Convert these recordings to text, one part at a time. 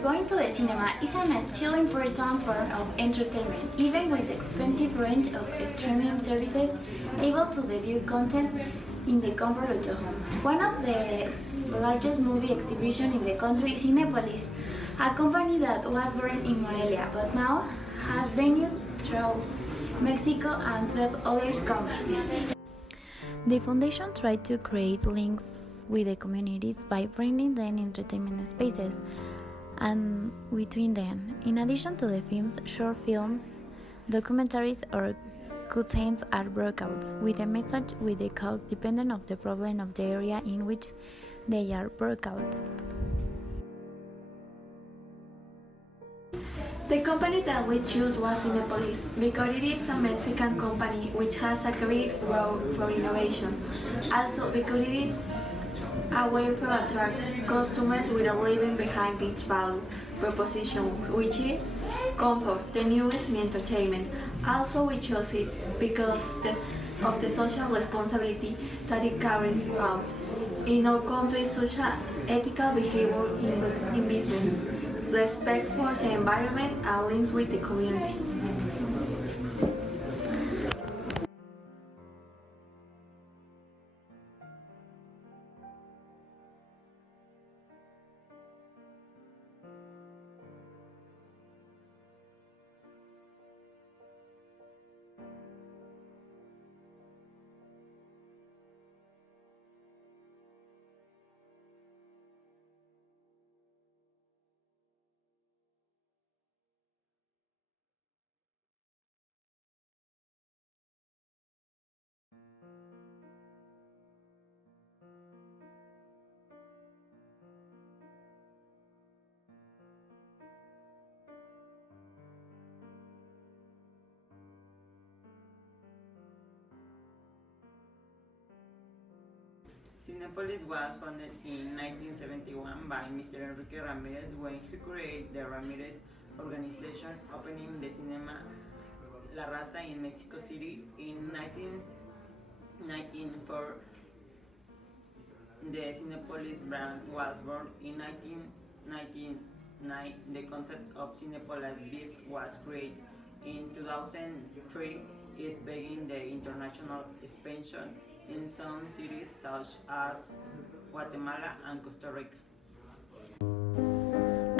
going to the cinema is a still important form of entertainment, even with the expensive range of streaming services able to debut content in the comfort of your home. One of the largest movie exhibitions in the country is Cinepolis, a company that was born in Morelia but now has venues throughout Mexico and 12 other countries. The foundation tried to create links with the communities by bringing them entertainment spaces and between them. In addition to the films, short films, documentaries, or cutscenes are broadcasts with a message with the cause dependent on the problem of the area in which they are broadcast. The company that we chose was Cinepolis because it is a Mexican company which has a great road for innovation. Also because it is a way to attract customers without leaving behind its value proposition, which is comfort, the newest in entertainment. Also we chose it because of the social responsibility that it carries out. In our country, such as ethical behavior in business, respect for the environment, and links with the community. Cinepolis was founded in 1971 by Mr. Enrique Ramirez when he created the Ramirez organization, opening the cinema La Raza in Mexico City in 1994. The Cinepolis brand was born in 1999. The concept of Cinepolis VIP was created in 2003. It began the international expansion in some cities such as Guatemala and Costa Rica.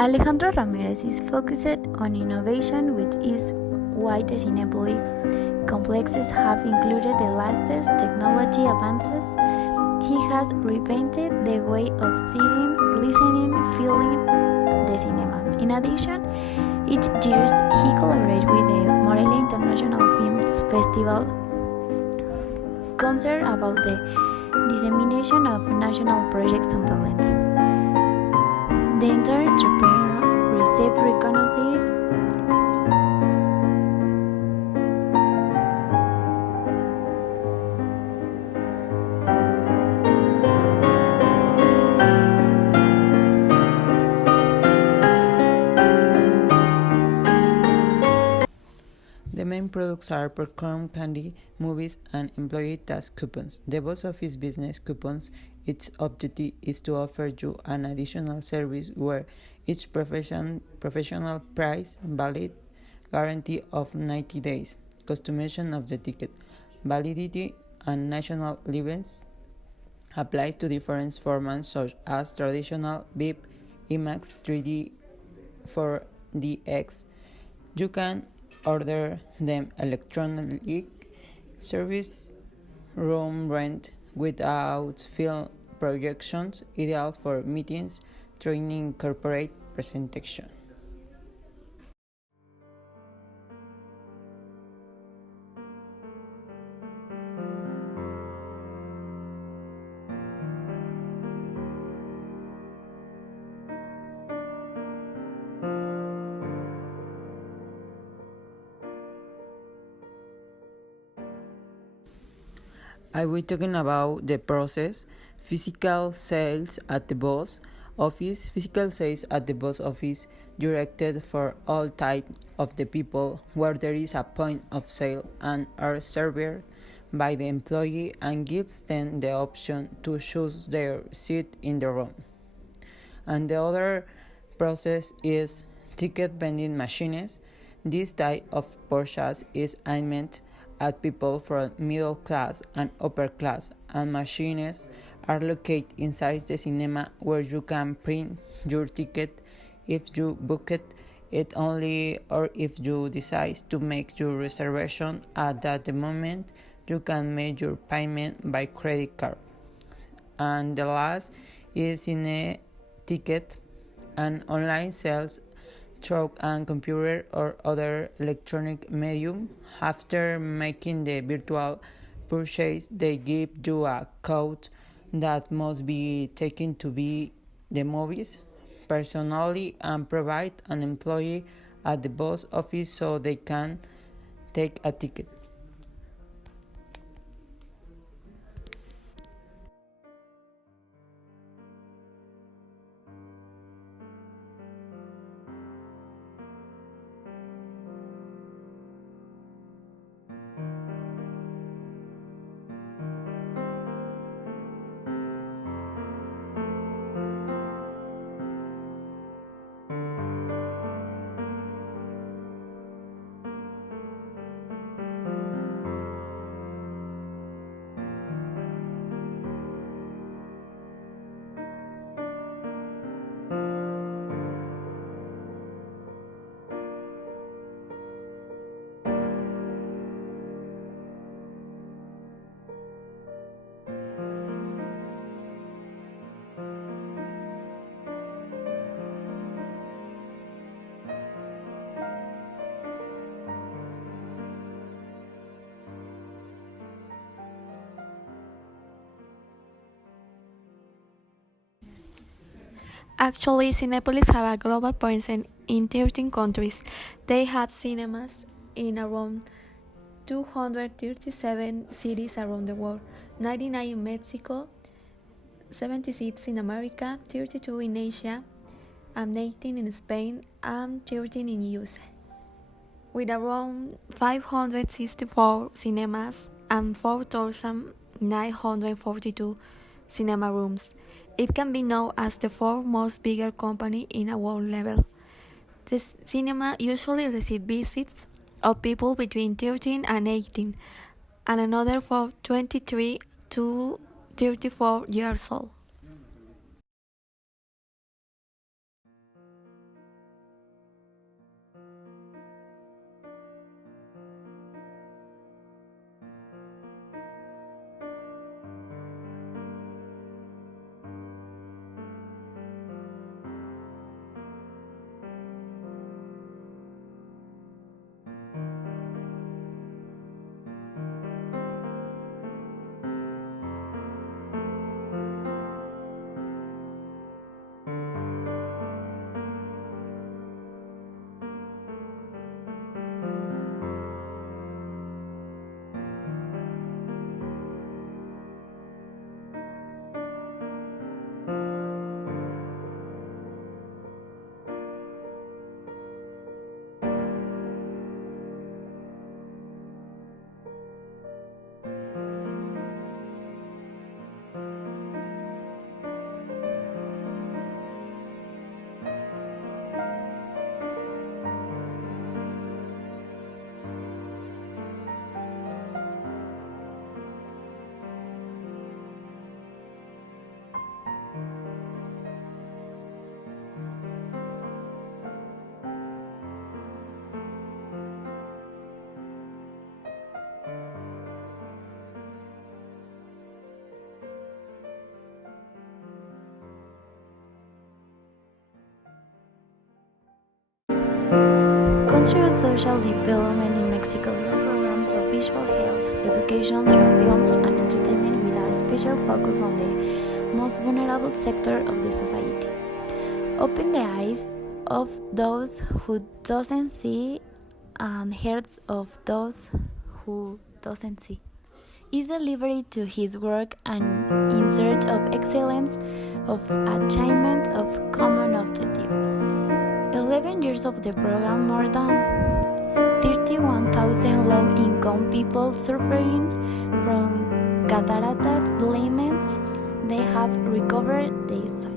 Alejandro Ramirez is focused on innovation, which is why the Cinepolis complexes have included the latest technology advances. He has reinvented the way of seeing, listening, feeling the cinema. In addition, each year he collaborates with the Morelia International Films Festival concerned about the dissemination of national projects and talents. The entire entrepreneur received recognition The main products are popcorn, candy, movies, and employee tax coupons. The box office business coupons, its objective is to offer you an additional service where each professional price valid guarantee of 90 days, customization of the ticket, validity, and national events applies to different formats such as traditional, VIP, IMAX, 3D, 4DX. You can order them electronically, service room rent without film projections, ideal for meetings, training, corporate presentation. I will talking about the process. Physical sales at the boss office. Physical sales at the boss office directed for all types of the people where there is a point of sale and are served by the employee and gives them the option to choose their seat in the room. And the other process is ticket vending machines. This type of purchase is aimed at people from middle class and upper class, and machines are located inside the cinema where you can print your ticket if you book it only, or if you decide to make your reservation at that moment. You can make your payment by credit card. And the last is Cine Ticket, an online sales through a computer or other electronic medium. After making the virtual purchase, they give you a code that must be taken to be the movies personally and provide an employee at the box office so they can take a ticket. Actually, Cinepolis have a global presence in 13 countries. They have cinemas in around 237 cities around the world, 99 in Mexico, 76 in America, 32 in Asia, and 18 in Spain, and 13 in USA. With around 564 cinemas and 4,942 cinema rooms, it can be known as the fourth most bigger company in a world level. The cinema usually receives visits of people between 13 and 18, and another for 23 to 34 years old. Contribute social development in Mexico through programs of visual health, education through films and entertainment with a special focus on the most vulnerable sector of the society. Open the eyes of those who doesn't see and hearts of those who doesn't see. Is delivery to his work an insert of excellence, of achievement of common objectives. 11 years of the program, more than 31,000 low-income people suffering from cataract blindness, they have recovered their sight.